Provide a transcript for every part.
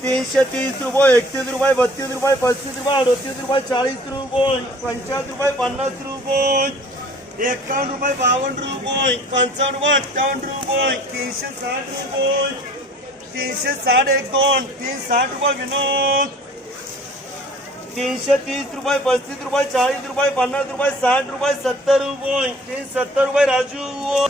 तीनशे तीस रुपये, एकतीस रुपये, बत्तीस रुपये, पस्तीस रुपये, अडतीस रुपये, चाळीस रुपये पंचाळीस रुपये, पन्नास रुपये, एकावन्न रुपये, बावन्न रुपये, पंचावन्न रुपये, अठ्ठावन्न रुपये, तीनशे साठ रुपये, तीनशे साठ एक दोन, तीन साठ रुपये विनोद, तीनशे तीस रुपये, पस्तीस रुपये, चाळीस रुपये, पन्नास रुपये, साठ रुपये, सत्तर रुपये, तीन सत्तर रुपये, राजू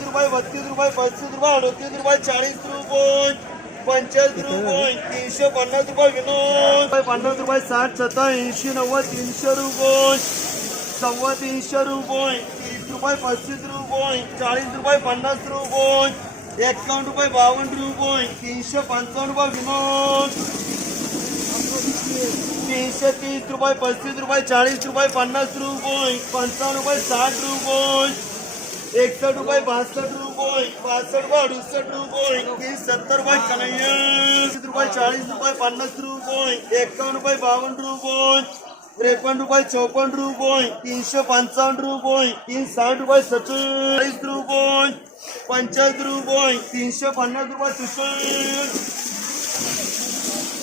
रुपये, बत्तीस रुपये, पस्तीस रुपये, अडतीस रुपये, चाळीस रुपये पंचाळीस रुपये तीनशे पन्नास रुपये विनोद। पन्नास रुपये साठ सत्तर ऐंशी, नव्वद तीनशे रुपये। सव्वा तीनशे रुपये। तीस रुपये पस्तीस रुपये। रुपये रुपये। रुपये रुपये। रुपये विनोद। तीस रुपये पस्तीस रुपये चाळीस रुपये, पन्नास रुपये। पंचावन्न रुपये, साठ रुपये। एकसष्ट रुपये बासष्ट रुपये बासष्ट रुपये अडुसष्ट रुपये तीस सत्तर रुपये कन्हैया तीस रुपये चाळीस रुपये पन्नास रुपये एकावन्न रुपये बावन्न रुपये त्रेपन्न रुपये चौपन्न रुपये तीनशे पंचावन्न रुपये तीन साठ रुपये सत्तेचाळीस रुपये पंचाळीस रुपये तीनशे पन्नास रुपये सुशे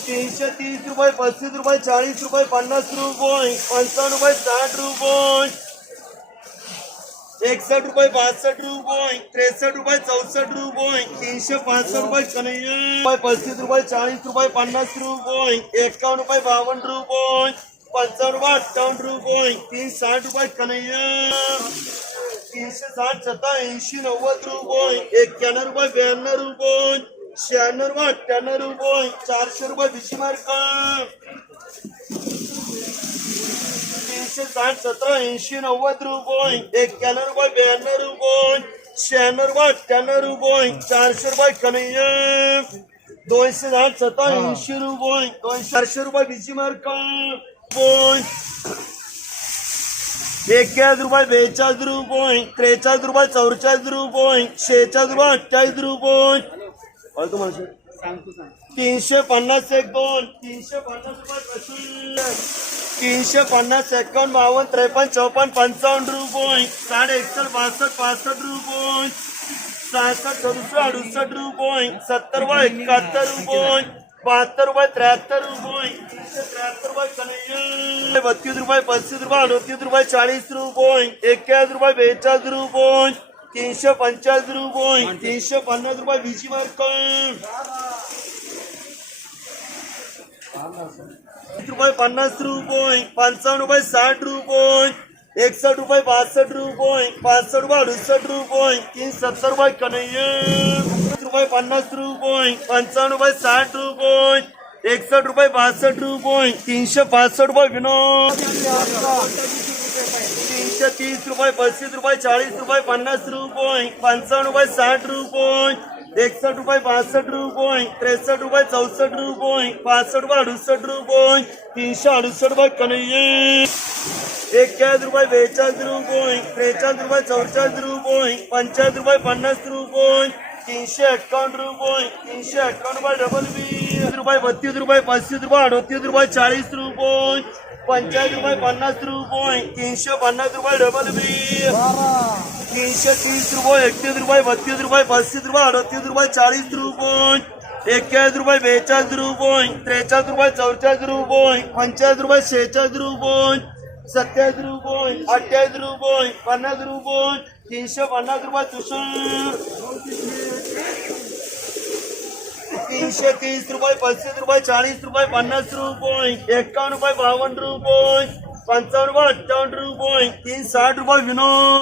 तीनशे तीस रुपये पस्तीस रुपये चाळीस रुपये पन्नास रुपये पंचावन्न रुपये साठ रुपये एकसष्ट रुपये बासष्ट रुपये त्रेसष्ट रुपये चौसष्ट रुपये, तीनशे पासष्ट रुपये, कन्हैया रुपये, पस्तीस रुपये, चाळीस रुपये, पन्नास रुपये, एकावन्न रुपये, बावन्न रुपये, पंचावन्न रुपये, अठ्ठावन्न रुपये तीन साठ रुपये, कन्हैया तीनशे साठ सत्तर ऐंशी नव्वद रुपये एक्क्याण्णव रुपये, ब्याण्णव रुपये, शहाण्णव रुपये, अठ्ठ्याण्णव रुपये, चारशे रुपये बिशीमार्क तीनशे साठ सतरा ऐंशी नव्वद रुपये एक्क्याण्णव रुपये ब्याण्णव रुपये शहाण्णव रुपये अठ्ठ्याण्णव रुपये चारशे रुपये कन्हैया दोनशे साठ सतरा ऐंशी रुपये दोनशे चारशे रुपये बिशी मार्क एक्क्याऐंशी रुपये बेचाळीस रुपये त्रेचाळीस रुपये चौवेचाळीस रुपये शेहेचाळीस रुपये अठ्ठावीस रुपये तुम्हाला? तीनशे पन्नास एक दोन तीनशे पन्नास रुपये. तीनशे पन्नास एकावन्न, बावन्न, त्रेपन्न, चौपन्न, पंचावन्न रुपये. साडे एकसष्ट, बासष्ट, पासष्ट रुपये. सहासष्ट, सदुसष्ट, अडुसष्ट रुपये. सत्तर रुपये एकाहत्तर रुपये. बहात्तर रुपये त्र्याहत्तर रुपये. त्र्याहत्तर रुपये कन्हैया बत्तीस रुपये, पस्तीस रुपये, अडतीस रुपये, चाळीस रुपये. एक्क्याऐंशी रुपये, बेचाळीस रुपये. तीनशे पंचाळीस रुपये. तीनशे पन्नास रुपये बीसी मार्क रुपये पन्नास रुपये पंचावन्न रुपये साठ रुपये, एकसठ रुपये बासष्ट रुपये, पासष्ट रुपये अडुसष्ट रुपये, तीन सत्तर रुपये कन्हैया रुपये पन्नास रुपये पंचावन्न रुपये साठ रुपये एकसष्ट रुपये बासष्ट रुपये, तीनशे पासष्ट रुपये विनोद, तीनशे तीस रुपये, पस्तीस रुपये, चाळीस रुपये, पन्नास रुपये पंचावन्न रुपये साठ रुपये एकसष्ट रुपये बासष्ट रुपये त्रेसष्ट रुपये चौसष्ट रुपये, पासष्ट रुपये अडुसष्ट रुपये, तीनशे अडुसष्ट रुपये कन्हैया एक्क्याऐंशी रुपये बेचाळीस रुपये, त्रेचाळीस रुपये चौचाळीस रुपये, पंचाळीस रुपये पन्नास रुपये, तीनशे एक्कावन्न रुपये, तीनशे एक्कावन्न रुपये डबल बी रुपये बत्तीस रुपये पस्तीस रुपये अडतीस रुपये चाळीस रुपये पंचाळीस रुपये पन्नास रुपये तीनशे पन्नास रुपये डबल तीनशे तीस रुपये, एकतीस रुपये, बत्तीस रुपये, पस्तीस रुपये, अडतीस रुपये, चाळीस रुपये एक्क्याऐंशी रुपये, बेचाळीस रुपये त्रेचाळीस रुपये, चौचाळीस रुपये पंचाळीस रुपये, शेहेचाळीस रुपये सत्याऐंशी रुपये अठ्ठावीस रुपये पन्नास रुपये तीनशे पन्नास रुपये तुषार तीनशे तीस रुपये पस्तीस रुपये चाळीस रुपये पन्नास रुपये एकावन्न रुपये बावन्न रुपये पंचावन्न रुपये अठ्ठावन्न रुपये तीन साठ रुपये विनोद